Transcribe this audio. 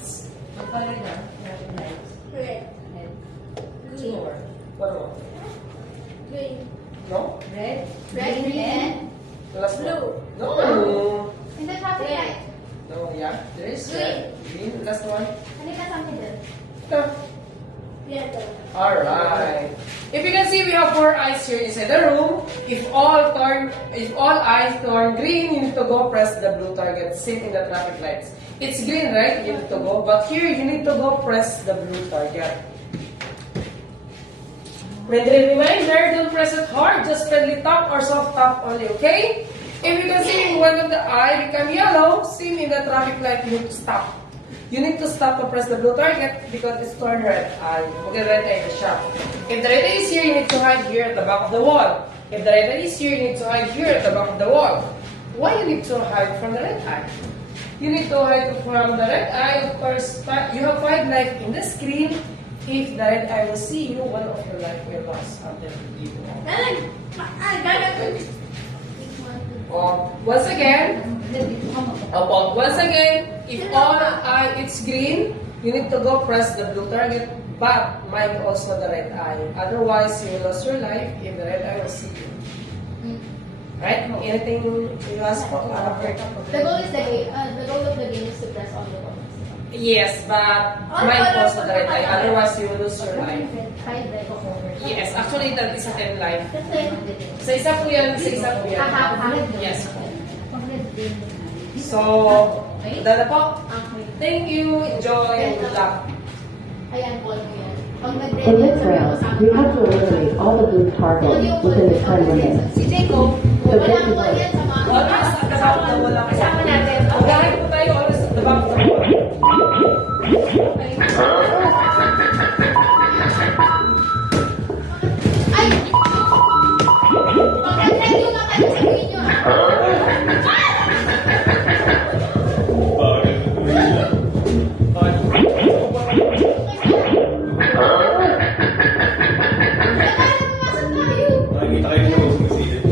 lights? Ang color na, traffic lights. Red. Red. Green. What more? Green. No? Red. Red, green, and The last one? blue. No. In the traffic Red. light. No, yeah. There is Green. red. Green. The last one? Halika sa akin dyan. No. Yellow. Alright. If you can see, we have 4 eyes here inside the room. If all eyes turn green, you need to go press the blue target. Same in the traffic lights. It's green, right? You need to go. But here, you need to go press the blue target. Friendly reminder, don't press it hard. Just friendly tap or soft tap only, okay? If you can see one of the eye become yellow, same in the traffic light, you need to stop. You need to stop to press the blue target because it's turned red eye. Okay, red eye is sharp. If the red eye is here, you need to hide here at the back of the wall. If the red eye is here, you need to hide here at the back of the wall. Why you need to hide from the red eye? You need to hide from the red eye. Of course, you have 5 life in the screen. If the red eye will see you, one of your life will lost until you go. Once again, once again, if all eye it's green, you need to go press the blue target, but mind also the red eye. Otherwise, you will lose your life if the red eye will see you. Right? Anything you ask for? The goal is the goal of the game is to press all the buttons. Yes, but mind also the red eye. Otherwise, you will lose your life. 5 life of over. Yes, actually, that is a 10 life. Kasi, Sa isa po yan, sa isa po yan. Yes. So, dala po. Thank you. Enjoy and good luck. Ayan, all ko yan. Pag nag-red In yan, this sabi ko round, sa akin. you have to eliminate all the blue targets within the time limit. Si Jacob, Objective Walang all yan sa mga. Always at the back of the wall lang po. kasama natin. Magaling po tayo always at the back of the wall. Ay! Pag nag-red yung kakano sabihin nyo ha. Kailangan pumasok tayo. Nakikita kayo mo sumisilip.